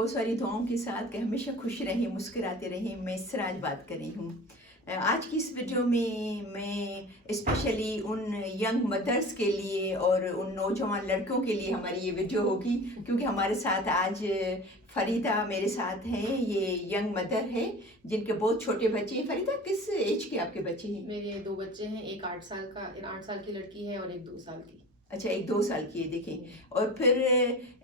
बहुत सारी दुआओं के साथ कि हमेशा खुश रहें, मुस्कुराते रहें। मैं इसराज बात कर रही हूँ। आज की इस वीडियो में मैं स्पेशली उन यंग मदर्स के लिए और उन नौजवान लड़कों के लिए हमारी ये वीडियो होगी, क्योंकि हमारे साथ आज फ़रीदा मेरे साथ हैं। ये यंग मदर है जिनके बहुत छोटे बच्चे हैं। फ़रीदा, किस एज के आपके बच्चे हैं? मेरे 2 बच्चे हैं, एक 8 साल का 8 साल की लड़की है और एक 2 साल की। अच्छा, 1-2 साल की है, देखें। हुँ। और फिर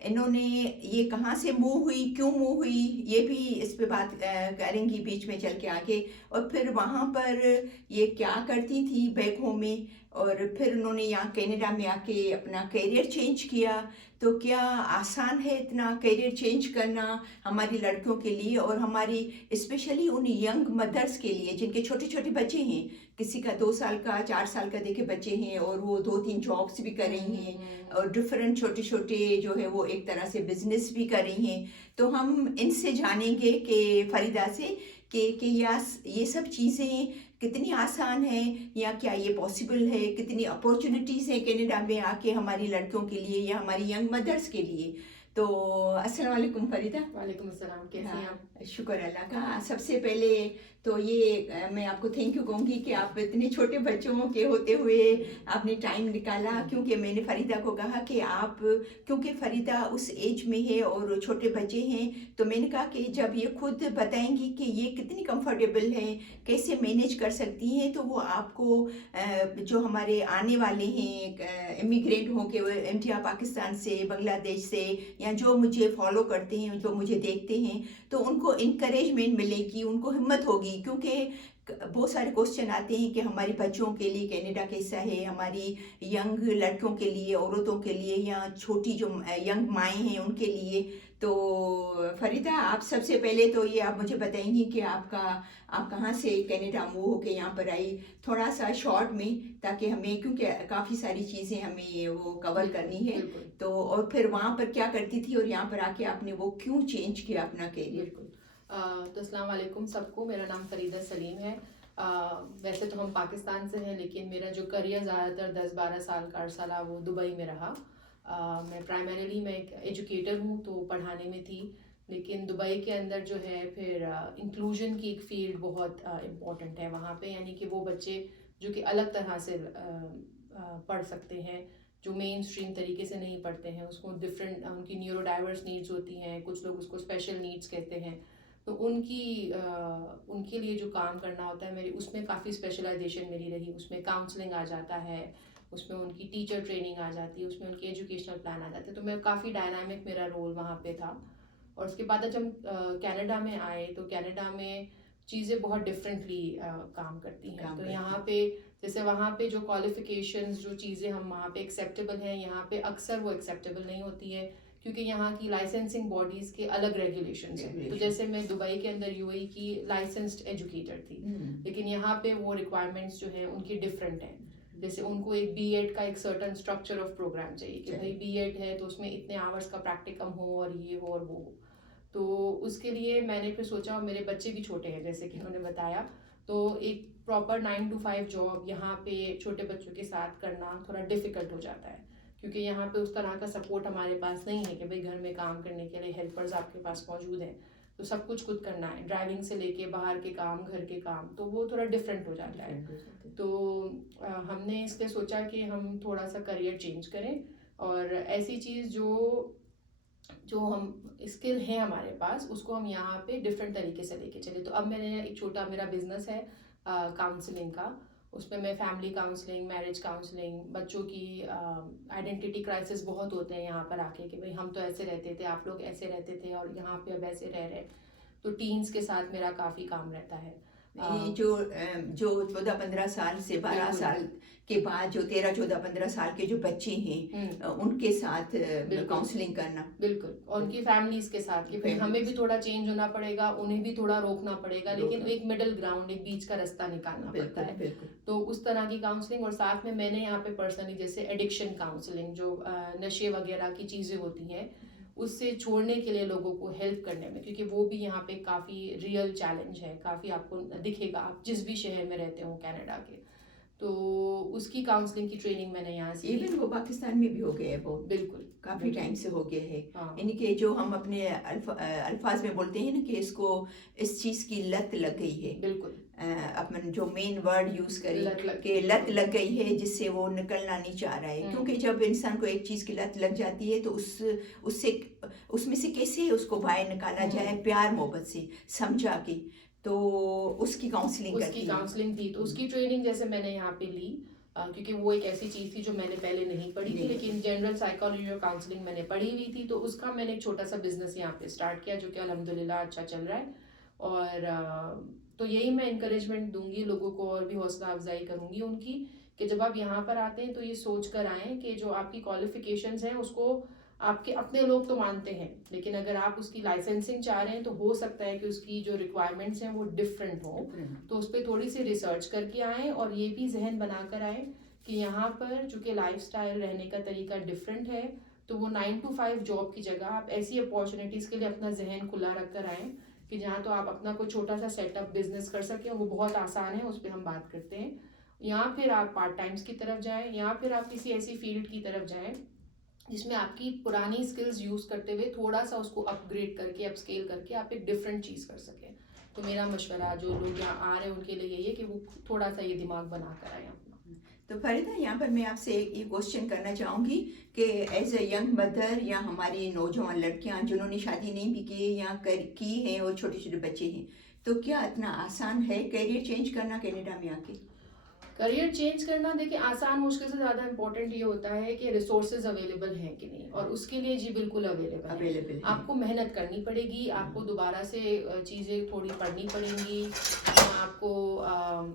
इन्होंने ये कहाँ से मूव हुई, क्यों मूव हुई, ये भी इस पे बात करेंगी बीच में चल के आगे। और फिर वहाँ पर ये क्या करती थी बैक होम में, और फिर उन्होंने यहाँ कनाडा में आके अपना करियर चेंज किया। तो क्या आसान है इतना करियर चेंज करना हमारी लड़कियों के लिए, और हमारी स्पेशली उन यंग मदर्स के लिए जिनके छोटे-छोटे बच्चे हैं? किसी का 2 साल का, 4 साल का देखे बच्चे हैं और वो 2-3 जॉब्स भी कर रही हैं, और डिफरेंट छोटे-छोटे जो है वो एक तरह से बिज़नेस भी कर रही हैं। तो हम इनसे जानेंगे कि फ़रीदा से कि ये सब चीज़ें कितनी आसान हैं, या क्या ये पॉसिबल है, कितनी अपॉर्च्युनिटीज़ हैं कनाडा में आके हमारी लड़कियों के लिए या हमारी यंग मदर्स के लिए। तो अस्सलाम वालेकुम फ़रीदा। वालेकुम अस्सलाम, कैसी हैं आप? हाँ, शुक्र अल्लाह का। सबसे पहले तो ये मैं आपको थैंक यू कहूँगी कि आप इतने छोटे बच्चों के होते हुए आपने टाइम निकाला, क्योंकि मैंने फ़रीदा को कहा कि आप, क्योंकि फ़रीदा उस एज में है और छोटे बच्चे हैं, तो मैंने कहा कि जब ये खुद बताएँगी कि ये कितनी कंफर्टेबल हैं, कैसे मैनेज कर सकती हैं, तो वो आपको जो हमारे आने वाले हैं इमिग्रेंट होके वो इंडिया, पाकिस्तान से, बांग्लादेश से, या जो मुझे फ़ॉलो करते हैं, जो मुझे देखते हैं, तो उनको इनकरेजमेंट मिलेगी, उनको हिम्मत होगी। क्योंकि बहुत सारे क्वेश्चन आते हैं कि हमारी बच्चों के लिए कनाडा कैसा है, हमारी यंग लड़कियों के लिए, औरतों के लिए, या छोटी जो यंग माएँ हैं उनके लिए। तो फ़रीदा, आप सबसे पहले तो ये आप मुझे बताएंगी कि आप कहाँ से कनाडा मूव होके यहाँ पर आई, थोड़ा सा शॉर्ट में, ताकि हमें, क्योंकि काफ़ी सारी चीज़ें हमें वो कवर बिल्कुल, करनी है। बिल्कुल, तो और फिर वहाँ पर क्या करती थी, और यहाँ पर आके आपने वो क्यों चेंज किया अपना करियर? बिल्कुल। तो अस्सलाम वालेकुम सबको, मेरा नाम फ़रीदा सलीम है। वैसे तो हम पाकिस्तान से हैं, लेकिन मेरा जो करियर ज़्यादातर 10-12 साल का अरसा रहा वो दुबई में रहा। मैं एक एजुकेटर हूँ, तो पढ़ाने में थी। लेकिन दुबई के अंदर जो है फिर इंक्लूजन की एक फ़ील्ड बहुत इम्पॉर्टेंट है वहाँ पे, यानी कि वो बच्चे जो कि अलग तरह से पढ़ सकते हैं, जो मेन स्ट्रीम तरीके से नहीं पढ़ते हैं, उसको डिफरेंट उनकी न्यूरो डाइवर्स नीड्स होती हैं, कुछ लोग उसको स्पेशल नीड्स कहते हैं। तो उनके लिए जो काम करना होता है मेरी, उसमें काफ़ी स्पेशलाइजेशन मेरी रही। उसमें काउंसलिंग आ जाता है, उसमें उनकी टीचर ट्रेनिंग आ जाती है, उसमें उनकी एजुकेशनल प्लान आ जाते हैं। तो मैं काफ़ी डायनामिक मेरा रोल वहाँ पे था। और उसके बाद जब हम कनाडा में आए, तो कनाडा में चीज़ें बहुत डिफरेंटली काम करती हैं। काम तो करती यहाँ पे जैसे वहाँ पे जो क्वालिफ़िकेशंस, जो चीज़ें हम वहाँ पे एक्सेप्टेबल हैं, यहाँ पे अक्सर वो एक्सेप्टेबल नहीं होती है, क्योंकि यहाँ की लाइसेंसिंग बॉडीज़ के अलग रेगुलेशंस हैं। तो रेगुलेशन। जैसे मैं दुबई के अंदर यूएई की लाइसेंस्ड एजुकेटर थी, लेकिन यहाँ पे वो रिक्वायरमेंट्स जो हैं उनकी डिफरेंट हैं। जैसे उनको एक बीएड का एक सर्टेन स्ट्रक्चर ऑफ प्रोग्राम चाहिए कि भाई बीएड है तो उसमें इतने आवर्स का प्रैक्टिकम हो और ये हो और वो हो। तो उसके लिए मैंने फिर सोचा, मेरे बच्चे भी छोटे हैं जैसे कि उन्होंने बताया, तो एक प्रॉपर 9 to 5 जॉब यहाँ पे छोटे बच्चों के साथ करना थोड़ा डिफिकल्ट हो जाता है, क्योंकि यहाँ पे उस तरह का सपोर्ट हमारे पास नहीं है कि भाई घर में काम करने के लिए हेल्पर्स आपके पास मौजूद हैं। तो सब कुछ खुद करना है, ड्राइविंग से लेके बाहर के काम, घर के काम, तो वो थोड़ा डिफरेंट हो जाता है। तो हमने इसलिए सोचा कि हम थोड़ा सा करियर चेंज करें, और ऐसी चीज़ जो जो हम स्किल है हमारे पास, उसको हम यहाँ पे डिफरेंट तरीके से लेके चले। तो अब मैंने एक छोटा मेरा बिजनेस है काउंसलिंग का। उसमें मैं फैमिली काउंसलिंग, मैरिज काउंसलिंग, बच्चों की आइडेंटिटी क्राइसिस बहुत होते हैं यहाँ पर आके कि भाई हम तो ऐसे रहते थे, आप लोग ऐसे रहते थे और यहाँ पे अब ऐसे रह रहे। तो टीन्स के साथ मेरा काफ़ी काम रहता है। ये जो 14-15 साल से 12 बिल्कुल। साल के बाद जो 13-14-15 साल के जो बच्चे हैं, उनके साथ बिल्कुल, काउंसलिंग करना। बिल्कुल। और उनकी फैमिलीज़ के साथ कि भाई हमें भी फैमिलीज थोड़ा चेंज होना पड़ेगा, उन्हें भी थोड़ा रोकना पड़ेगा, लेकिन रोकना। एक मिडल ग्राउंड, एक बीच का रास्ता निकालना पड़ता बिल्कुल, है। बिल्कुल। तो उस तरह की काउंसलिंग, और साथ में मैंने यहाँ पे पर्सनली जैसे एडिक्शन काउंसलिंग, जो नशे वगैरह की चीज़ें होती हैं, उससे छोड़ने के लिए लोगों को हेल्प करने में, क्योंकि वो भी यहाँ पे काफ़ी रियल चैलेंज है, काफ़ी आपको दिखेगा आप जिस भी शहर में रहते हो कनाडा के। तो उसकी काउंसलिंग की ट्रेनिंग मैंने यहाँ से ली। इवन वो पाकिस्तान में भी हो गया है, वो बिल्कुल काफी टाइम से हो गया है। हाँ यानी कि जो हम अपने अल्फाज में बोलते हैं ना कि इसको इस चीज की लत लग गई है। बिल्कुल अपन जो मेन वर्ड यूज करें लत लग कि लत लग गई है, जिससे वो निकलना नहीं चाह रहा है। हम्म। क्योंकि जब इंसान को एक चीज की लत लग जाती है तो उससे उसमें से कैसे उसको बाहर निकाला जाए, प्यार मोहब्बत से समझा के, तो उसकी काउंसलिंग उसकी करती है। काउंसलिंग थी, तो उसकी ट्रेनिंग जैसे मैंने यहाँ पे ली, क्योंकि वो एक ऐसी चीज़ थी जो मैंने पहले नहीं पढ़ी थी, नहीं। लेकिन जनरल साइकोलॉजी और काउंसलिंग मैंने पढ़ी हुई थी। तो उसका मैंने एक छोटा सा बिजनेस यहाँ पे स्टार्ट किया, जो कि अल्हम्दुलिल्लाह अच्छा चल रहा है। और तो यही मैं इंकरेजमेंट दूंगी लोगों को, और भी हौसला अफजाई करूंगी उनकी, कि जब आप यहाँ पर आते हैं तो ये सोच कर आएँ कि जो आपकी क्वालिफिकेशंस हैं उसको आपके अपने लोग तो मानते हैं, लेकिन अगर आप उसकी लाइसेंसिंग चाह रहे हैं तो हो सकता है कि उसकी जो रिक्वायरमेंट्स हैं वो डिफरेंट हो। तो उस पर थोड़ी सी रिसर्च करके आएँ, और ये भी जहन बना कर आएँ कि यहाँ पर चूँकि लाइफस्टाइल रहने का तरीका डिफरेंट है, तो वो 9 to 5 जॉब की जगह आप ऐसी अपॉर्चुनिटीज़ के लिए अपना जहन खुला रख कर आएँ कि जहाँ तो आप अपना कोई छोटा सा सेटअप बिजनेस कर सकें। वो बहुत आसान है, उस पर हम बात करते हैं। या फिर आप पार्ट टाइम्स की तरफ जाएं, या फिर आप किसी ऐसी फील्ड की तरफ जाएं जिसमें आपकी पुरानी स्किल्स यूज़ करते हुए थोड़ा सा उसको अपग्रेड करके, अपस्केल करके आप एक डिफरेंट चीज़ कर सकें। तो मेरा मशवरा जो लोग यहाँ आ रहे हैं उनके लिए यही है कि वो थोड़ा सा ये दिमाग बना कर आए अपना। तो फरीदा, यहाँ पर मैं आपसे ये क्वेश्चन करना चाहूँगी कि एज ए यंग मदर, या हमारी नौजवान लड़कियाँ जिन्होंने शादी नहीं भी की या की हैं और छोटे छोटे बच्चे हैं, तो क्या इतना आसान है करियर चेंज करना कनाडा में आके? करियर चेंज करना देखिए आसान मुश्किल से ज़्यादा इम्पोर्टेंट ये होता है कि रिसोर्सेज अवेलेबल हैं कि नहीं, और उसके लिए जी बिल्कुल अवेलेबल है। आपको मेहनत करनी पड़ेगी, आपको दोबारा से चीज़ें थोड़ी पढ़नी पड़ेंगी। आपको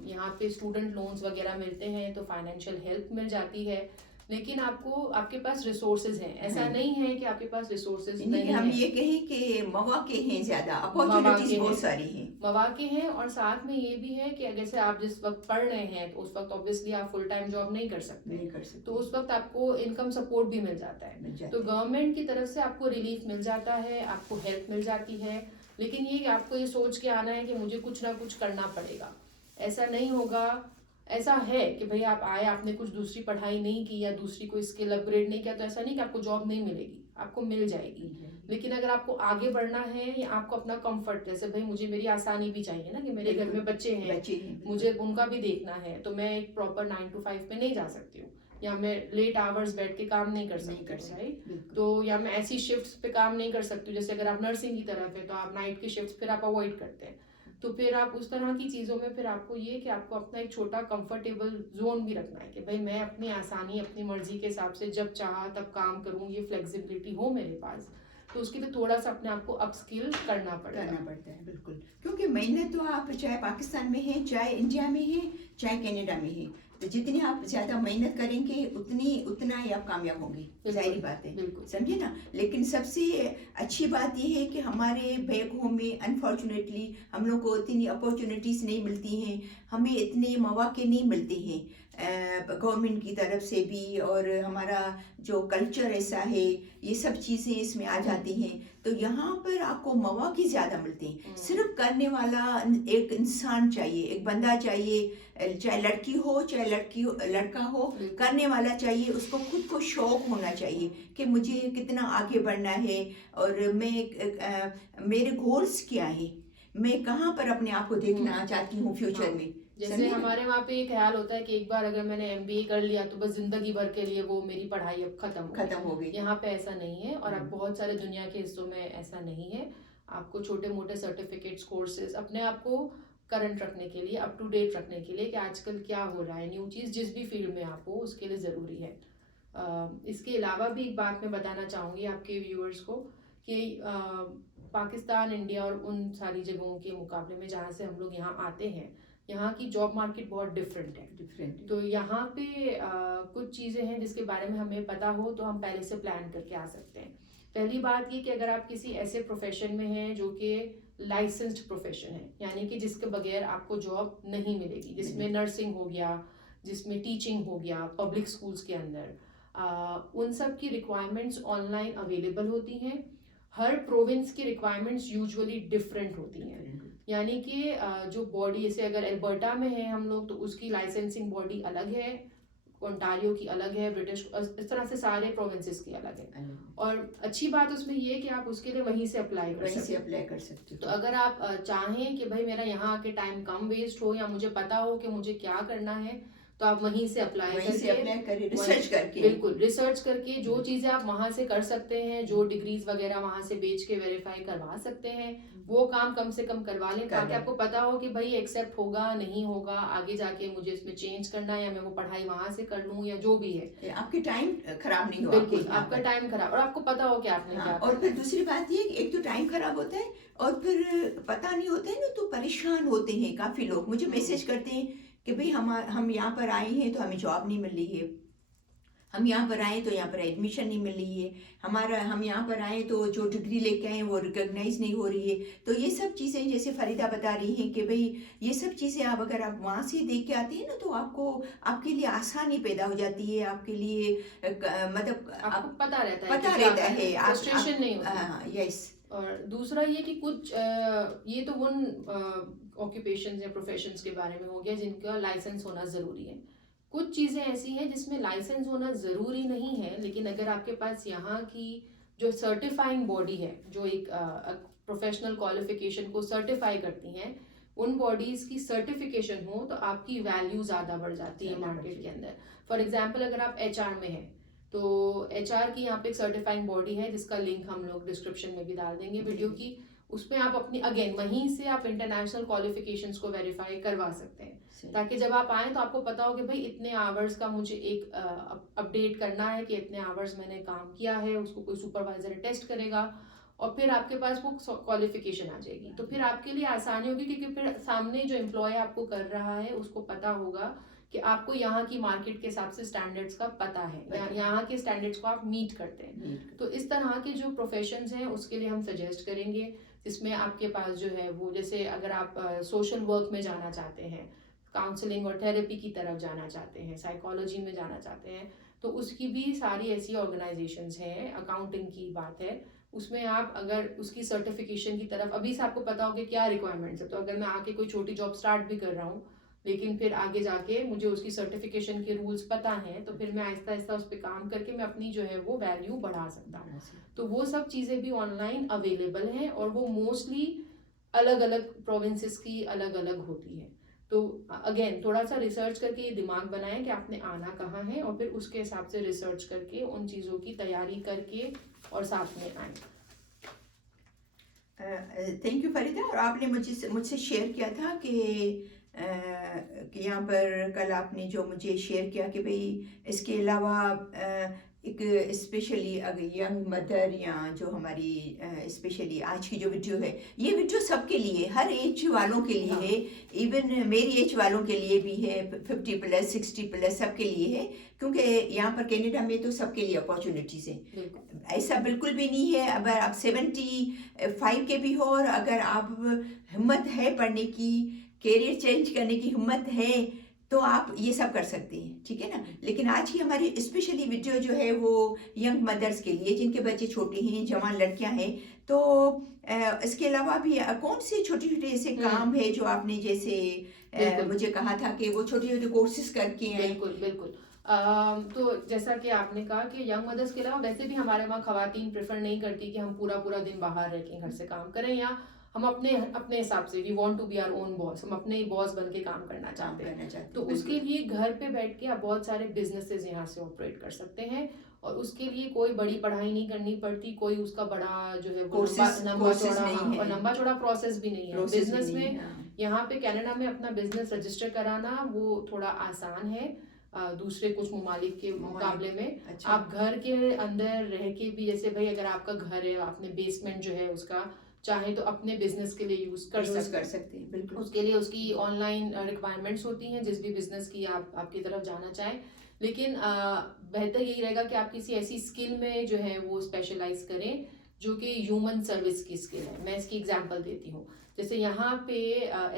यहाँ पे स्टूडेंट लोन्स वगैरह मिलते हैं, तो फाइनेंशियल हेल्प मिल जाती है, लेकिन आपके पास रिसोर्सेज हैं। ऐसा नहीं है कि आपके पास रिसोर्सेज नहीं है। हम ये कहें कि मौके हैं, ज़्यादा अपॉर्चुनिटीज बहुत सारी हैं, मौके हैं। और साथ में ये भी है कि जैसे आप जिस वक्त पढ़ रहे हैं तो उस वक्त ऑब्वियसली आप फुल टाइम जॉब नहीं कर सकते, तो उस वक्त आपको इनकम सपोर्ट भी मिल जाता है। तो गवर्नमेंट की तरफ से आपको रिलीफ मिल जाता है, आपको हेल्प मिल जाती है, लेकिन ये आपको ये सोच के आना है कि मुझे कुछ ना कुछ करना पड़ेगा। ऐसा नहीं होगा। ऐसा है कि भाई आप आए, आपने कुछ दूसरी पढ़ाई नहीं की या दूसरी कोई स्किल अपग्रेड नहीं किया, तो ऐसा नहीं कि आपको जॉब नहीं मिलेगी, आपको मिल जाएगी। लेकिन अगर आपको आगे बढ़ना है, या आपको अपना कंफर्ट, जैसे भाई मुझे मेरी आसानी भी चाहिए ना, कि मेरे घर में बच्चे हैं, मुझे उनका भी देखना है, तो मैं एक प्रॉपर 9 to 5 पे नहीं जा सकती हूँ, या मैं लेट आवर्स बैठ के काम नहीं कर सकती, राइट। तो या मैं ऐसी शिफ्ट्स पे काम नहीं कर सकती हूँ, जैसे अगर आप नर्सिंग की तरफ है तो आप नाइट की शिफ्ट्स फिर आप अवॉइड करते हैं। तो फिर आप उस तरह की चीज़ों में फिर आपको ये कि आपको अपना एक छोटा कंफर्टेबल जोन भी रखना है कि भाई मैं अपनी आसानी, अपनी मर्जी के हिसाब से जब चाहा तब काम करूँ, ये फ्लेक्सिबिलिटी हो मेरे पास। तो उसके लिए थोड़ा सा अपने आप को अपस्किल करना पड़ता है। बिल्कुल, क्योंकि मेहनत तो आप चाहे पाकिस्तान में है, चाहे इंडिया में है, चाहे कनाडा में है, तो जितनी आप ज़्यादा मेहनत करेंगे उतना ही आप कामयाब होंगे, जाहिर बात है, समझे ना। लेकिन सबसे अच्छी बात यह है कि हमारे बैक होम में अनफॉर्चुनेटली हम लोग को इतनी अपॉर्चुनिटीज़ नहीं मिलती हैं, हमें इतने मौके नहीं मिलते हैं गवर्नमेंट की तरफ से भी, और हमारा जो कल्चर ऐसा है, ये सब चीज़ें इसमें आ जाती हैं। तो यहाँ पर आपको मौके ज़्यादा मिलते हैं। सिर्फ करने वाला एक इंसान चाहिए, एक बंदा चाहिए, चाहे लड़की हो चाहे लड़का हो, करने वाला चाहिए। उसको खुद को शौक होना चाहिए कि मुझे कितना आगे बढ़ना है, और मेरे गोल्स क्या है, मैं कहाँ पर अपने आप को देखना चाहती हूँ फ्यूचर में। जैसे हमारे वहाँ पे एक ख्याल होता है कि एक बार अगर मैंने MBA कर लिया तो बस जिंदगी भर के लिए वो मेरी पढ़ाई अब खत्म हो गई। यहाँ पे ऐसा नहीं है, और अब बहुत सारे दुनिया के हिस्सों में ऐसा नहीं है। आपको छोटे मोटे सर्टिफिकेट्स, कोर्सेज, अपने आप को करंट रखने के लिए, अप टू डेट रखने के लिए कि आजकल क्या हो रहा है, न्यू चीज़ जिस भी फील्ड में आप हो उसके लिए ज़रूरी है। इसके अलावा भी एक बात मैं बताना चाहूँगी आपके व्यूअर्स को कि पाकिस्तान, इंडिया और उन सारी जगहों के मुकाबले में जहाँ से हम लोग यहाँ आते हैं, यहाँ की जॉब मार्केट बहुत डिफरेंट है। तो यहाँ पे कुछ चीज़ें हैं जिसके बारे में हमें पता हो तो हम पहले से प्लान करके आ सकते हैं। पहली बात ये कि अगर आप किसी ऐसे प्रोफेशन में हैं जो कि लाइसेंस्ड प्रोफेशन है, यानी कि जिसके बगैर आपको जॉब नहीं मिलेगी, जिसमें नर्सिंग हो गया, जिसमें टीचिंग हो गया, पब्लिक स्कूल्स के अंदर, उन सब की रिक्वायरमेंट्स ऑनलाइन अवेलेबल होती हैं। हर प्रोविंस की रिक्वायरमेंट्स यूजुअली डिफरेंट होती हैं। यानी कि जो बॉडी, जैसे अगर एल्बर्टा में है हम लोग तो उसकी लाइसेंसिंग बॉडी अलग है, ओंटारियो की अलग है, ब्रिटिश, इस तरह से सारे प्रोविंसेस की अलग है। और अच्छी बात उसमें ये है कि आप उसके लिए वहीं से अप्लाई कर सकते हो। तो अगर आप चाहें कि भाई मेरा यहाँ आके टाइम कम वेस्ट हो या मुझे पता हो कि मुझे क्या करना है, तो आप वहीं से अप्लाई करें, रिसर्च करके, बिल्कुल रिसर्च करके जो चीज़ें आप वहाँ से कर सकते हैं, जो डिग्रीज वगैरह वहाँ से बेच के वेरीफाई करवा सकते हैं, वो काम कम से कम करवा लें, ताकि आपको पता हो कि भाई एक्सेप्ट होगा नहीं होगा, आगे जाके मुझे इसमें चेंज करना है या मैं वो पढ़ाई वहाँ से कर लूँ या जो भी है। आपकी टाइम खराब नहीं हो, बिल्कुल आपका टाइम खराब, और आपको पता हो कि आपने क्या। और फिर दूसरी बात ये कि एक तो टाइम खराब होता है और फिर पता नहीं होता है ना, तो परेशान होते हैं काफ़ी लोग, मुझे मैसेज करते हैं कि भाई हम यहाँ पर आए हैं तो हमें जॉब नहीं मिल रही है, हम यहाँ पर आए तो यहाँ पर एडमिशन नहीं मिल रही है, हम यहाँ पर आए तो जो डिग्री लेके आए वो रिकॉग्नाइज नहीं हो रही है। तो ये सब चीज़ें जैसे फरीदा बता रही हैं कि भाई ये सब चीज़ें आप अगर आप वहाँ से देख के आती हैं ना, तो आपके लिए आसानी पैदा हो जाती है, आपके लिए मतलब आपको पता रहता है, फ्रस्ट्रेशन नहीं होती। यस। और दूसरा ये कि कुछ ये तो उन ऑक्यूपेशंस या प्रोफेशंस के बारे में हो गया जिनका लाइसेंस होना ज़रूरी है। कुछ चीज़ें ऐसी हैं जिसमें लाइसेंस होना ज़रूरी नहीं है, लेकिन अगर आपके पास यहाँ की जो सर्टिफाइंग बॉडी है, जो एक प्रोफेशनल क्वालिफिकेशन को सर्टिफाई करती हैं, उन बॉडीज़ की सर्टिफिकेशन हो तो आपकी वैल्यू ज़्यादा बढ़ जाती है मार्केट के अंदर। फॉर एग्जाम्पल अगर आप HR में हैं तो HR की यहाँ पे एक सर्टिफाइंग बॉडी है जिसका लिंक हम लोग डिस्क्रिप्शन में भी डाल देंगे वीडियो की, उसमें आप अपनी अगेन वहीं से आप इंटरनेशनल क्वालिफिकेशंस को वेरीफाई करवा सकते हैं, ताकि जब आप आए तो आपको पता हो कि भाई इतने आवर्स का मुझे एक अपडेट करना है कि इतने आवर्स मैंने काम किया है, उसको कोई सुपरवाइजर टेस्ट करेगा और फिर आपके पास वो क्वालिफिकेशन आ जाएगी। तो फिर आपके लिए आसानी होगी, क्योंकि फिर सामने जो एम्प्लॉय आपको कर रहा है उसको पता होगा कि आपको यहाँ की मार्केट के हिसाब से स्टैंडर्ड्स का पता है, यहाँ के स्टैंडर्ड्स को आप मीट करते हैं। तो इस तरह के जो प्रोफेशंस हैं उसके लिए हम सजेस्ट करेंगे, जिसमें आपके पास जो है वो, जैसे अगर आप सोशल वर्क में जाना चाहते हैं, काउंसलिंग और थेरेपी की तरफ जाना चाहते हैं, साइकोलॉजी में जाना चाहते हैं, तो उसकी भी सारी ऐसी ऑर्गेनाइजेशंस हैं। अकाउंटिंग की बात है, उसमें आप अगर उसकी सर्टिफिकेशन की तरफ, अभी से आपको पता हो कि क्या रिक्वायरमेंट्स है, तो अगर मैं आके कोई छोटी जॉब स्टार्ट भी कर रहा हूँ लेकिन फिर आगे जाके मुझे उसकी सर्टिफिकेशन के रूल्स पता हैं, तो फिर मैं आहिस्ता आहिस्ता उस पर काम करके मैं अपनी जो है वो वैल्यू बढ़ा सकता हूँ। तो वो सब चीज़ें भी ऑनलाइन अवेलेबल हैं और वो मोस्टली अलग अलग प्रोविंसेस की अलग अलग होती है। तो अगेन थोड़ा सा रिसर्च करके ये दिमाग बनाएं कि आपने आना कहाँ है, और फिर उसके हिसाब से रिसर्च करके उन चीज़ों की तैयारी करके और साथ में आए। Thank you Farida. और आपने मुझसे शेयर किया था कि यहाँ पर कल आपने जो मुझे शेयर किया कि भाई इसके अलावा एक स्पेशली अगर यंग मदर या जो हमारी स्पेशली आज की जो वीडियो है, ये वीडियो सबके लिए, हर एज वालों के लिए है, इवन मेरी एज वालों के लिए भी है, 50+ 60+ सबके लिए है, क्योंकि यहाँ पर कनाडा में तो सबके लिए अपॉर्चुनिटीज़ हैं। ऐसा बिल्कुल भी नहीं है अगर आप 75 के भी हो और अगर आप हिम्मत है पढ़ने की, कैरियर चेंज करने की हिम्मत है, तो आप ये सब कर सकते हैं, ठीक है ना। लेकिन आज की हमारी स्पेशली वीडियो जो है वो यंग मदर्स के लिए, जिनके बच्चे छोटे हैं, जवान लड़कियां हैं। तो इसके अलावा भी कौन से छोटे छोटे ऐसे काम है जो आपने जैसे मुझे कहा था कि वो छोटे छोटे कोर्सेज करके हैं? बिल्कुल बिल्कुल। तो जैसा कि आपने कहा कि यंग मदर्स के अलावा वैसे भी हमारे वहाँ खवातीन प्रेफर नहीं करती कि हम पूरा पूरा दिन बाहर रह के घर से काम करें, या हम अपने हिसाब से we want to be our own boss, हम अपने ही बॉस बन के काम करना चाहते हैं। तो उसके लिए घर पे बैठ के आप बहुत सारे बिजनेसेस यहाँ से ऑपरेट कर सकते हैं, और उसके लिए कोई बड़ी पढ़ाई नहीं करनी पड़ती, कोई उसका बड़ा जो है वो लंबा चौड़ा प्रोसेस भी नहीं है बिजनेस में। यहाँ पे कनाडा में अपना बिजनेस रजिस्टर कराना वो थोड़ा आसान है दूसरे कुछ ममालिक के मुकाबले में। अच्छा। आप घर के अंदर रह के भी, जैसे भाई अगर आपका घर है, आपने बेसमेंट जो है उसका चाहे तो अपने बिजनेस के लिए यूज कर सकते हैं। बिल्कुल। उसके लिए उसकी ऑनलाइन रिक्वायरमेंट्स होती हैं जिस भी बिजनेस की आप आपकी तरफ जाना चाहें, लेकिन बेहतर यही रहेगा कि आप किसी ऐसी स्किल में जो है वो स्पेशलाइज करें जो कि ह्यूमन सर्विस की स्किल है। मैं इसकी एग्जांपल देती हूँ, जैसे यहाँ पे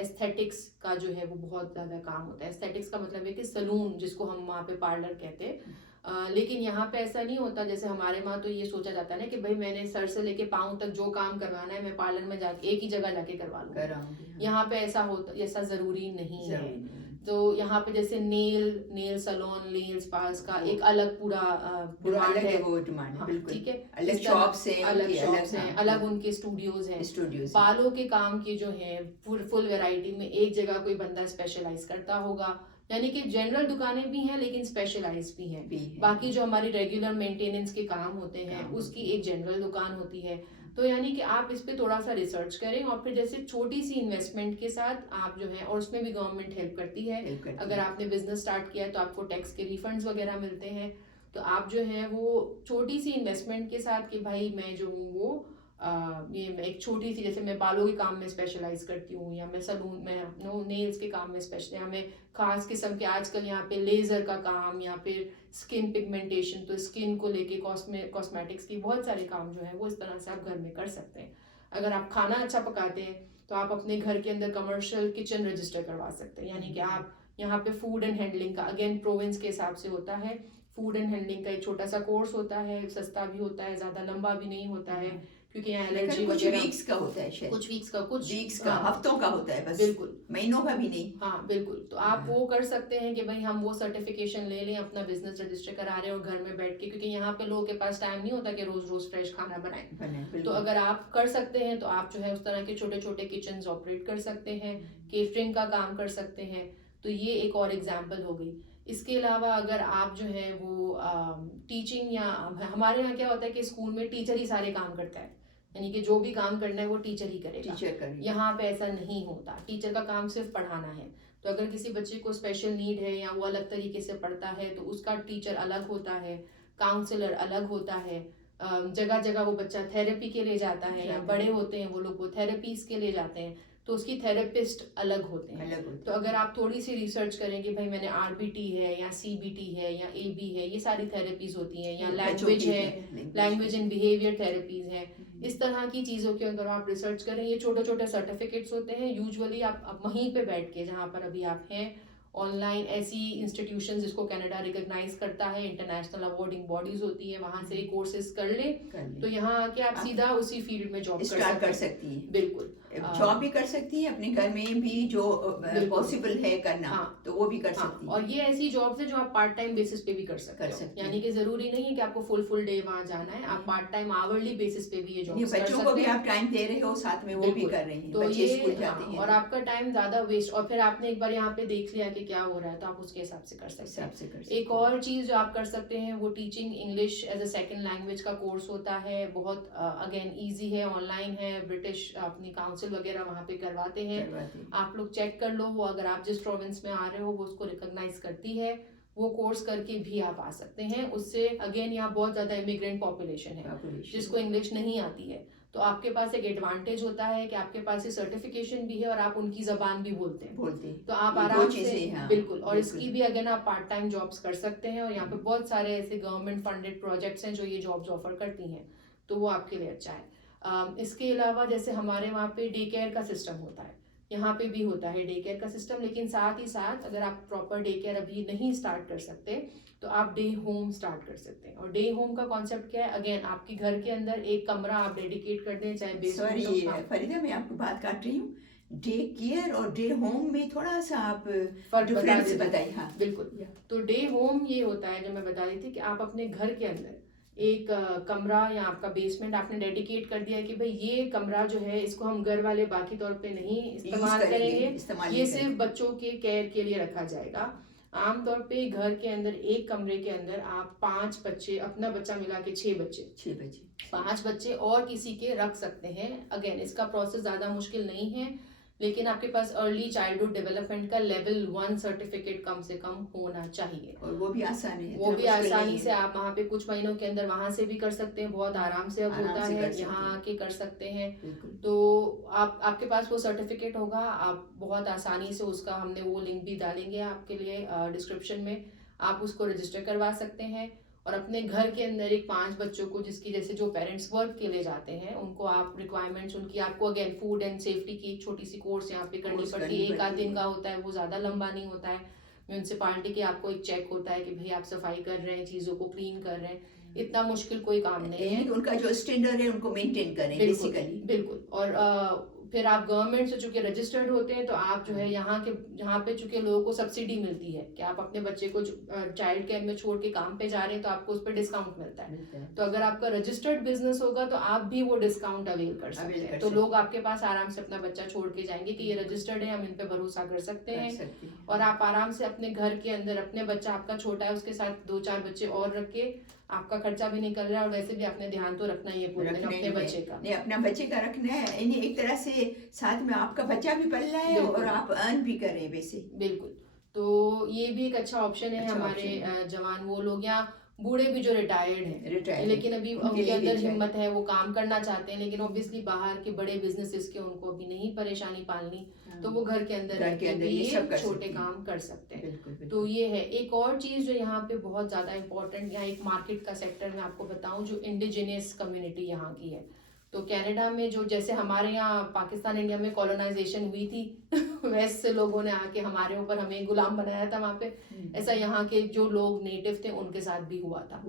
एस्थेटिक्स का जो है वो बहुत ज़्यादा काम होता है। एस्थेटिक्स का मतलब है कि सलून, जिसको हम वहाँ पे पार्लर कहते हैं, लेकिन यहाँ पे ऐसा नहीं होता। जैसे हमारे वहाँ तो ये सोचा जाता है ना कि भाई मैंने सर से लेके पाँव तक जो काम करवाना है मैं पार्लर में जाके एक ही जगह जाके करवा लूँ। यहाँ पे ऐसा ज़रूरी नहीं है। तो यहाँ पे जैसे नेल सैलून, नेल स्पास का एक अलग पूरा डिमांड है, वो डिमांड है, बिल्कुल ठीक है। अलग शॉप्स हैं, अलग उनके स्टूडियोज हैं। बालों के काम की जो है फुल वैरायटी में एक जगह कोई बंदा स्पेशलाइज करता होगा, यानी कि जनरल दुकानें भी हैं लेकिन स्पेशलाइज भी हैं। बाकी जो हमारी रेगुलर मेंटेनेंस के काम होते हैं उसकी एक जनरल दुकान होती है। तो यानी कि आप इस पे थोड़ा सा रिसर्च करें और फिर जैसे छोटी सी इन्वेस्टमेंट के साथ आप जो है, और उसमें भी गवर्नमेंट हेल्प करती है। अगर आपने बिजनेस स्टार्ट किया है तो आपको टैक्स के रिफंड्स वगैरह मिलते हैं। तो आप जो है वो छोटी सी इन्वेस्टमेंट के साथ कि भाई मैं जो हूँ वो ये एक छोटी सी, जैसे मैं बालों के काम में स्पेशलाइज करती हूँ, या मैं सलून में नेल्स के काम में स्पेशल, या मैं खास किस्म के आजकल यहाँ पे लेजर का काम, या फिर स्किन पिगमेंटेशन, तो स्किन को लेके कॉस्मेटिक्स की बहुत सारे काम जो है वो इस तरह से आप घर में कर सकते हैं। अगर आप खाना अच्छा पकाते हैं तो आप अपने घर के अंदर कमर्शियल किचन रजिस्टर करवा सकते हैं। यानी कि आप यहाँ पे फूड एंड हैंडलिंग का, अगेन प्रोविंस के हिसाब से होता है, फूड एंड हैंडलिंग का एक छोटा सा कोर्स होता है, सस्ता भी होता है, ज़्यादा लंबा भी नहीं होता है, क्योंकि यहाँ एलर्जी कुछ वीक्स का होता है, शायद कुछ वीक्स का हफ्तों का होता है, बस बिल्कुल महीनों का भी नहीं। हाँ बिल्कुल। तो आप वो कर सकते हैं कि भाई हम वो सर्टिफिकेशन ले लें, अपना बिजनेस रजिस्टर करा रहे हैं और घर में बैठ के, क्योंकि यहाँ पे लोगों के पास टाइम नहीं होता कि रोज रोज फ्रेश खाना बनाएं। तो अगर आप कर सकते हैं तो आप जो है उस तरह के छोटे छोटे किचन ऑपरेट कर सकते हैं, केटरिंग का काम कर सकते हैं। तो ये एक और एग्जाम्पल हो गई। इसके अलावा अगर आप जो है वो टीचिंग, या हमारे यहाँ क्या होता है कि स्कूल में टीचर ही सारे काम करता है, यानी कि जो भी काम करना है वो टीचर ही करेगा। यहाँ पे ऐसा नहीं होता, टीचर का काम सिर्फ पढ़ाना है। तो अगर किसी बच्चे को स्पेशल नीड है या वो अलग तरीके से पढ़ता है तो उसका टीचर अलग होता है, काउंसलर अलग होता है, जगह जगह वो बच्चा थेरेपी के लिए जाता है, या बड़े होते हैं वो लोग वो थेरेपीज के लिए जाते हैं तो उसकी थेरेपिस्ट अलग होते हैं। तो अगर आप थोड़ी सी रिसर्च करेंगे भाई मैंने आरबीटी है या सीबीटी है या एबी है, ये सारी थेरेपीज होती हैं, या लैंग्वेज है, लैंग्वेज एंड बिहेवियर थेरेपीज है, इस तरह की चीज़ों के अगर आप रिसर्च करें, ये छोटे छोटे सर्टिफिकेट्स होते हैं। यूजुअली आप वहीं पे बैठ के, जहाँ पर अभी आप हैं, ऑनलाइन ऐसी इंस्टीट्यूशन जिसको कनाडा रिकॉग्नाइज करता है, इंटरनेशनल अवार्डिंग बॉडीज होती है, वहां से कोर्सेज कर ले तो यहाँ आके आप सीधा उसी फील्ड में जॉब कर सकती है। बिल्कुल जॉब भी कर सकती है, अपने घर में भी जो पॉसिबल है करना, हाँ, तो वो भी कर सकती है। और ये ऐसी जॉब्स है जो आप पार्ट टाइम बेसिस पे भी कर सकते हैं, यानी कि जरूरी नहीं है कि आपको फुल डे वहाँ जाना है, आप पार्ट टाइम आवरली बेसिस पे भी ये जॉब कर सकते हैं। बच्चों को भी आप टाइम दे रहे हो, साथ में वो भी कर रहे हैं, तो बच्चे ये स्कूल जाते हैं और आपका टाइम ज्यादा वेस्ट, और फिर आपने एक बार यहाँ पे देख लिया कि क्या हो रहा है तो आप उसके हिसाब से कर सकते हैं। एक और चीज जो आप कर सकते हैं वो teaching English as a second language का कोर्स होता है, बहुत अगेन इजी है, ऑनलाइन है, ब्रिटिश अपनी काउंसिल वगैरह वहाँ पे करवाते हैं। आप लोग चेक कर लो, वो अगर आप जिस प्रोविंस में आ रहे हो वो उसको रिकॉग्नाइज करती है, वो कोर्स करके भी आप आ सकते हैं। उससे अगेन यहाँ बहुत ज़्यादा इमिग्रेंट पॉपुलेशन है जिसको इंग्लिश नहीं आती है, तो आपके पास एक एडवांटेज होता है कि आपके पास ये सर्टिफिकेशन भी है और आप उनकी जबान भी बोलते हैं तो आप आराम से बिल्कुल। और इसकी भी अगेन आप पार्ट टाइम जॉब्स कर सकते हैं, और यहाँ पे बहुत सारे ऐसे गवर्नमेंट फंडेड प्रोजेक्ट्स हैं जो ये जॉब्स ऑफर करती हैं, तो वो आपके लिए अच्छा है। इसके अलावा जैसे हमारे वहाँ पे डे केयर का सिस्टम होता है, यहाँ पे भी होता है डे केयर का सिस्टम, लेकिन साथ ही साथ अगर आप प्रॉपर डे केयर अभी नहीं स्टार्ट कर सकते तो आप डे होम स्टार्ट कर सकते हैं। और डे होम का कॉन्सेप्ट क्या है, अगेन आपके घर के अंदर एक कमरा आप डेडिकेट कर दें, चाहे बेसमेंट। फरीदा मैं आपको बात काट रही हूँ, डे केयर और डे होम में थोड़ा सा आप डिफरेंस बताइए। हाँ बिल्कुल। तो डे होम ये होता है, जो मैं बता रही थी, कि आप अपने घर के अंदर एक कमरा या आपका बेसमेंट आपने डेडिकेट कर दिया है कि भाई ये कमरा जो है इसको हम घर वाले बाकी तौर पे नहीं इस्तेमाल करेंगे, ये सिर्फ बच्चों के केयर के लिए रखा जाएगा। आमतौर पे घर के अंदर एक कमरे के अंदर आप 5 बच्चे, अपना बच्चा मिला के 6 बच्चे 5 बच्चे और किसी के रख सकते हैं। अगेन इसका प्रोसेस ज़्यादा मुश्किल नहीं है, लेकिन आपके पास अर्ली चाइल्डहुड डेवलपमेंट का लेवल 1 सर्टिफिकेट कम से कम होना चाहिए, और वो भी आसानी है, वो भी आसानी से आप वहाँ पे कुछ महीनों के अंदर वहाँ से भी कर सकते हैं, बहुत आराम से अब होता है, यहाँ आके कर सकते हैं। तो आपके पास वो सर्टिफिकेट होगा, आप बहुत आसानी से उसका, हमने वो लिंक भी डालेंगे आपके लिए डिस्क्रिप्शन में, आप उसको रजिस्टर करवा सकते हैं। और अपने घर के अंदर एक 5 बच्चों को, जिसकी जैसे जो पेरेंट्स वर्क के लिए जाते हैं उनको आप रिक्वायरमेंट्स उनकी, आपको अगेन फूड एंड सेफ्टी की एक छोटी सी कोर्स यहाँ पे करनी पड़ती है, 1 आध दिन का होता है, वो ज़्यादा लंबा नहीं होता है। म्यूनसिपालिटी के आपको एक चेक होता है कि भाई आप सफाई कर रहे हैं, चीज़ों को क्लीन कर रहे हैं, इतना मुश्किल कोई काम नहीं है। उनका जो स्टैंडर्ड है उनको मेंटेन करें बेसिकली। बिल्कुल। और फिर आप गवर्नमेंट से चूंकि रजिस्टर्ड होते हैं तो आप जो है यहाँ पे चूंकि लोगों को सब्सिडी मिलती है कि आप अपने बच्चे को चाइल्ड केयर में छोड़ के काम पे जा रहे हैं तो आपको उस पर डिस्काउंट मिलता है। तो अगर आपका रजिस्टर्ड बिजनेस होगा तो आप भी वो डिस्काउंट अवेल कर सकते हैं। तो लोग आपके पास आराम से अपना बच्चा छोड़ के जाएंगे कि ये रजिस्टर्ड है, हम इन पे भरोसा कर सकते हैं। और आप आराम से अपने घर के अंदर अपने बच्चा आपका छोटा है उसके साथ 2-4 बच्चे और रख के आपका खर्चा भी निकल रहा है और वैसे भी आपने ध्यान तो रखना ही है पूरे दिन अपने बच्चे का। नहीं, अपना बच्चे का रखना है, यानी एक तरह से साथ में आपका बच्चा भी पल रहा है और आप अर्न भी कर रहे हैं वैसे। बिल्कुल। तो ये भी एक अच्छा ऑप्शन है हमारे जवान वो लोग या बूढ़े भी जो रिटायर्ड हैं लेकिन अभी उनके अंदर हिम्मत है, वो काम करना चाहते हैं, लेकिन ऑब्वियसली बाहर के बड़े बिजनेसेस के उनको अभी नहीं परेशानी पालनी, तो वो घर के अंदर ये छोटे काम कर सकते हैं। तो ये है एक और चीज जो यहाँ पे बहुत ज्यादा इम्पोर्टेंट, यहाँ एक मार्केट का सेक्टर में आपको बताऊं जो इंडिजिनियस कम्युनिटी यहाँ की है। तो कनाडा में जो जैसे हमारे यहाँ पाकिस्तान इंडिया में कॉलोनाइजेशन हुई थी वेस्ट से लोगों ने आके हमारे ऊपर हमें गुलाम बनाया था वहाँ पे, ऐसा यहाँ के जो लोग नेटिव थे उनके साथ भी हुआ था।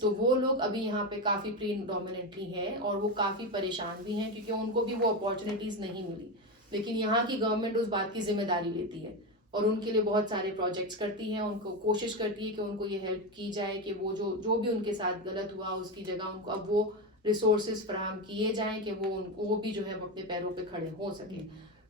तो वो लोग अभी यहाँ पे काफी प्रीडोमिनेंटली हैं और वो काफी परेशान भी हैं क्योंकि उनको भी वो अपॉर्चुनिटीज नहीं मिली। लेकिन यहाँ की गवर्नमेंट उस बात की जिम्मेदारी लेती है और उनके लिए बहुत सारे प्रोजेक्ट्स करती है, उनको कोशिश करती है कि उनको ये हेल्प की जाए कि वो जो भी उनके साथ गलत हुआ उसकी जगह उनको अब वो रिसोर्सेज फराहम किए जाएं कि वो भी जो है अपने पैरों पे खड़े हो सके।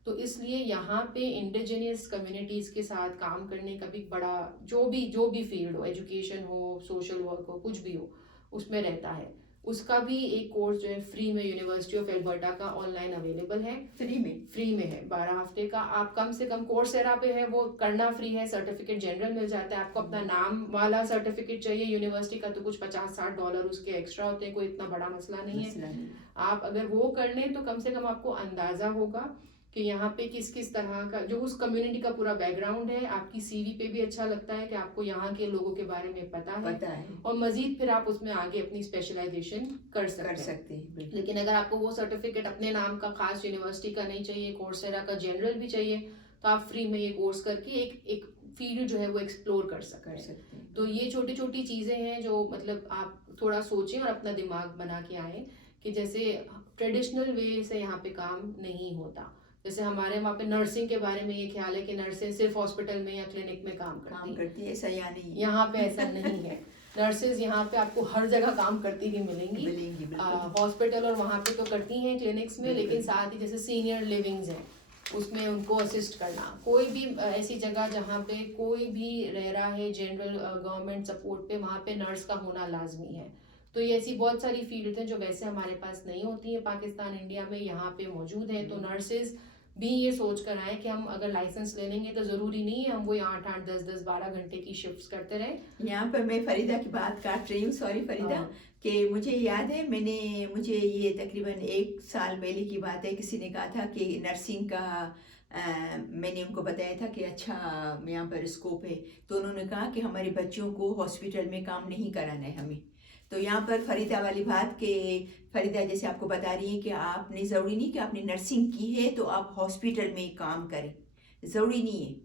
तो इसलिए यहाँ पे इंडिजिनियस कम्युनिटीज़ के साथ काम करने का भी बड़ा जो भी फील्ड हो, एजुकेशन हो, सोशल वर्क हो, कुछ भी हो, उसमें रहता है। उसका भी एक कोर्स जो है फ्री में यूनिवर्सिटी ऑफ एल्बर्टा का ऑनलाइन अवेलेबल है। फ्री में है 12 हफ्ते का। आप कम से कम कोर्सेरा पे है वो करना फ्री है, सर्टिफिकेट जनरल मिल जाता है आपको। अपना नाम वाला सर्टिफिकेट चाहिए यूनिवर्सिटी का तो कुछ $50-60 उसके एक्स्ट्रा होते हैं, कोई इतना बड़ा मसला नहीं है। आप अगर वो कर लें तो कम से कम आपको अंदाजा होगा कि यहाँ पे किस किस तरह का जो उस कम्युनिटी का पूरा बैकग्राउंड है, आपकी सीवी पे भी अच्छा लगता है कि आपको यहाँ के लोगों के बारे में पता है। और मजीद फिर आप उसमें आगे अपनी स्पेशलाइजेशन कर सकते हैं। लेकिन अगर आपको वो सर्टिफिकेट अपने नाम का खास यूनिवर्सिटी का नहीं चाहिए, कोर्सेरा का जनरल भी चाहिए, तो आप फ्री में ये कोर्स करके एक फील्ड जो है वो एक्सप्लोर कर सकते हैं। तो ये छोटी छोटी चीज़ें हैं जो मतलब आप थोड़ा सोचें और अपना दिमाग बना के आए कि जैसे ट्रेडिशनल वे से यहाँ पे काम नहीं होता। जैसे हमारे वहाँ पे नर्सिंग के बारे में ये ख्याल है कि नर्सें सिर्फ हॉस्पिटल में या क्लिनिक में काम करती है, ऐसा या नहीं, यहाँ पे ऐसा नहीं है। नर्सेज यहाँ पे आपको हर जगह काम करती हुई मिलेंगी हॉस्पिटल और वहाँ पे तो करती हैं क्लिनिक्स में, लेकिन साथ ही जैसे सीनियर लिविंग्स हैं उसमें उनको असिस्ट करना। कोई भी ऐसी जगह जहाँ पे कोई भी रह रहा है जनरल गवर्नमेंट सपोर्ट पे, वहाँ पे नर्स का होना लाजमी है। तो ये ऐसी बहुत सारी फील्ड हैं जो वैसे हमारे पास नहीं होती है पाकिस्तान इंडिया में, यहाँ पे मौजूद है। तो नर्सेज भी ये सोच कर आए कि हम अगर लाइसेंस ले लेंगे तो ज़रूरी नहीं है हम वो 8-8, 10-10, 12 घंटे की शिफ्ट्स करते रहें। यहाँ पर मैं फरीदा की बात काट रही हूँ, सॉरी फरीदा, कि मुझे याद है मुझे ये तकरीबन 1 साल पहले की बात है, किसी ने कहा था कि नर्सिंग का मैंने उनको बताया था कि अच्छा यहाँ पर स्कोप है, तो उन्होंने कहा कि हमारे बच्चों को हॉस्पिटल में काम नहीं कराना है हमें। तो यहाँ पर फरीदा वाली बात कि फरीदा जैसे आपको बता रही है कि आपने ज़रूरी नहीं कि आपने नर्सिंग की है तो आप हॉस्पिटल में काम करें, ज़रूरी नहीं है।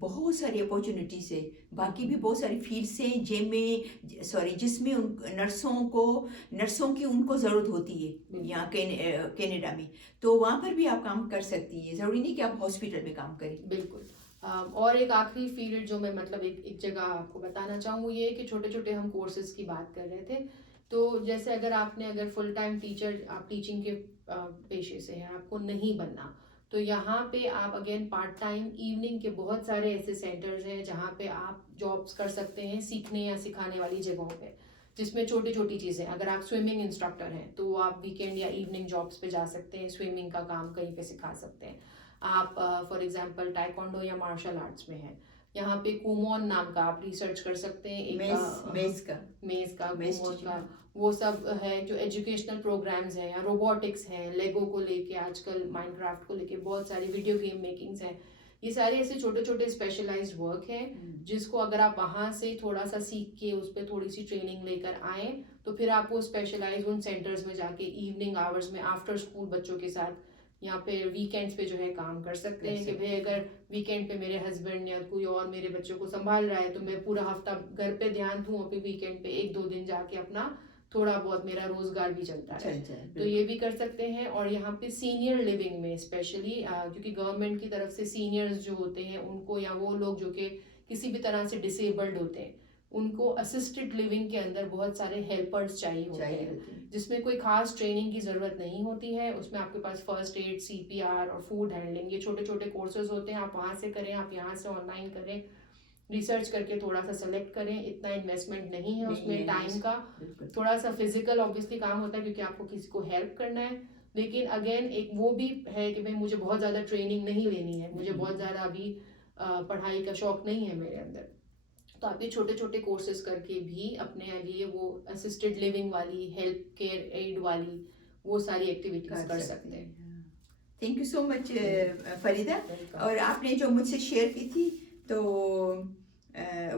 बहुत सारी अपॉर्चुनिटीज़ है, बाकी भी बहुत सारी फील्ड्स हैं जिसमें नर्सों की उनको ज़रूरत होती है यहाँ कनाडा में, तो वहाँ पर भी आप काम कर सकती है, ज़रूरी नहीं कि आप हॉस्पिटल में काम करें। बिल्कुल। और एक आखिरी फील्ड जो मैं मतलब एक जगह आपको बताना चाहूँ ये कि छोटे छोटे हम कोर्सेज की बात कर रहे थे। तो जैसे अगर फुल टाइम टीचर आप टीचिंग के पेशे से हैं, आपको नहीं बनना, तो यहाँ पे आप अगेन पार्ट टाइम इवनिंग के बहुत सारे ऐसे सेंटर्स हैं जहाँ पे आप जॉब्स कर सकते हैं सीखने या सिखाने वाली जगहों पे, जिसमें छोटी छोटी चीज़ें। अगर आप स्विमिंग इंस्ट्रक्टर हैं तो आप वीकेंड या इवनिंग जॉब्स पे जा सकते हैं, स्विमिंग का काम कहीं पे सिखा सकते हैं। आप फॉर एग्जांपल टाइकोंडो या मार्शल आर्ट्स में हैं, यहाँ पे कुमोन नाम का आप रिसर्च कर सकते हैं। मेज का वो सब है जो एजुकेशनल प्रोग्राम्स हैं, या रोबोटिक्स हैं, लेगो को लेके आजकल माइनक्राफ्ट को लेके बहुत सारी वीडियो गेम मेकिंग्स हैं। ये सारे ऐसे छोटे छोटे स्पेशलाइज्ड वर्क हैं जिसको अगर आप वहाँ से थोड़ा सा सीख के उस पर थोड़ी सी ट्रेनिंग लेकर आए तो फिर आप वो स्पेशलाइज उन सेंटर्स में जाके इवनिंग आवर्स में आफ्टर स्कूल बच्चों के साथ या फिर वीकेंड्स पे जो है काम कर सकते हैं कि भाई अगर वीकेंड पे मेरे हस्बैंड या कोई और मेरे बच्चों को संभाल रहा है तो मैं पूरा हफ्ता घर पे ध्यान दूँ और फिर वीकेंड पे 1-2 दिन जाके अपना थोड़ा बहुत मेरा रोजगार भी चलता है, तो ये भी कर सकते हैं। और यहाँ पे सीनियर लिविंग में स्पेशली क्योंकि गवर्नमेंट की तरफ से सीनियर्स जो होते हैं उनको, या वो लोग जो कि किसी भी तरह से डिसेबल्ड होते हैं, उनको असिस्टेड लिविंग के अंदर बहुत सारे हेल्पर्स चाहिए होते हैं, जिसमें कोई खास ट्रेनिंग की ज़रूरत नहीं होती है। उसमें आपके पास फर्स्ट एड, CPR और फूड हैंडलिंग, ये छोटे छोटे कोर्सेज होते हैं। आप वहाँ से करें, आप यहाँ से ऑनलाइन करें, रिसर्च करके थोड़ा सा सेलेक्ट करें। इतना इन्वेस्टमेंट नहीं है उसमें टाइम का, थोड़ा सा फिजिकल ऑब्वियसली काम होता है क्योंकि आपको किसी को हेल्प करना है। लेकिन अगेन एक वो भी है कि भाई मुझे बहुत ज़्यादा ट्रेनिंग नहीं लेनी है, मुझे बहुत ज़्यादा अभी पढ़ाई का शौक नहीं है मेरे अंदर, तो आप ये छोटे छोटे कोर्सेज करके भी अपने लिए वो असिस्टेड लिविंग वाली, हेल्प केयर एड वाली वो सारी एक्टिविटीज कर सकते हैं। Thank you so much Farida. और आपने जो मुझसे शेयर की थी तो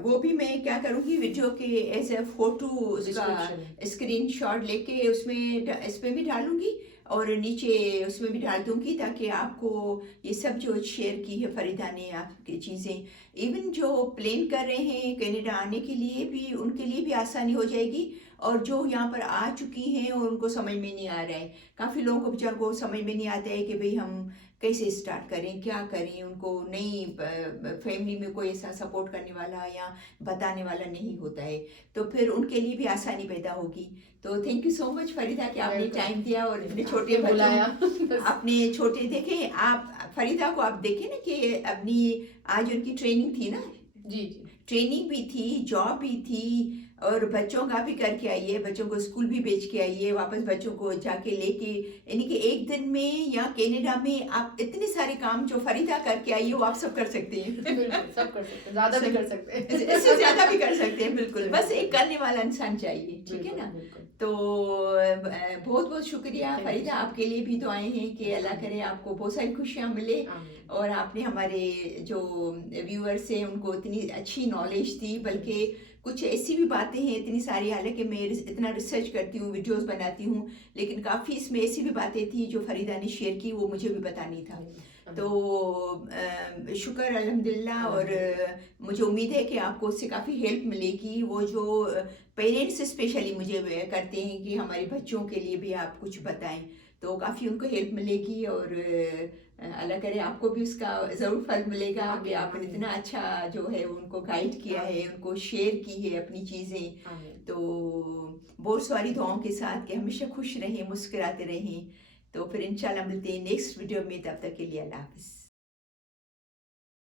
वो भी मैं क्या करूँगी, वीडियो के एज ए फोटो उसका स्क्रीनशॉट लेके उसमें इसमें भी डालूंगी और नीचे उसमें भी डाल दूंगी, ताकि आपको ये सब जो शेयर की है फरीदा ने आपकी चीज़ें, इवन जो प्लान कर रहे हैं कनाडा आने के लिए भी, उनके लिए भी आसानी हो जाएगी। और जो यहाँ पर आ चुकी हैं और उनको समझ में नहीं आ रहा है, काफ़ी लोगों को बेचारों को समझ में नहीं आता है कि भाई हम कैसे स्टार्ट करें, क्या करें, उनको नई फैमिली में कोई ऐसा सपोर्ट करने वाला या बताने वाला नहीं होता है, तो फिर उनके लिए भी आसानी पैदा होगी। तो thank you so much Farida कि आपने टाइम दिया और इतने छोटे बुलाया, अपने छोटे देखे आप फरीदा को, आप देखे ना कि अपनी आज उनकी ट्रेनिंग थी ना, जी ट्रेनिंग भी थी, जॉब भी थी, और बच्चों का भी करके आई है, बच्चों को स्कूल भी भेज के आई है, वापस बच्चों को जाके लेके, यानी कि एक दिन में या कनाडा में आप इतने सारे काम जो फरीदा करके आई है वो आप सब कर सकते हैं। बिल्कुल सब कर सकते हैं, ज़्यादा भी कर सकते हैं, इससे ज़्यादा भी कर सकते हैं, बिल्कुल, बस एक करने वाला इंसान चाहिए, ठीक है ना। तो बहुत बहुत शुक्रिया फरीदा, आपके लिए भी दुआएं हैं कि अल्लाह करे आपको बहुत सारी खुशियाँ मिले, और आपने हमारे जो व्यूअर्स हैं उनको इतनी अच्छी नॉलेज दी, बल्कि कुछ ऐसी भी बातें हैं इतनी सारी, हालांकि मैं इतना रिसर्च करती हूँ, वीडियोस बनाती हूँ, लेकिन काफ़ी इसमें ऐसी भी बातें थी जो फरीदा ने शेयर की, वो मुझे भी पता नहीं था। तो शुक्र अल्हम्दुलिल्लाह, और मुझे उम्मीद है कि आपको उससे काफ़ी हेल्प मिलेगी। वो जो पेरेंट्स स्पेशली मुझे करते हैं कि हमारे बच्चों के लिए भी आप कुछ बताएं, तो काफ़ी उनको हेल्प मिलेगी, और अल्लाह करे आपको भी उसका ज़रूर फल मिलेगा कि आपने इतना अच्छा जो है उनको गाइड किया है, उनको शेयर की है अपनी चीज़ें। तो बहुत सारी दुआओं के साथ कि हमेशा खुश रहें, मुस्कुराते रहें। तो फिर इंशाल्लाह मिलते हैं नेक्स्ट वीडियो में, तब तक के लिए अल्लाह हाफ़िज़।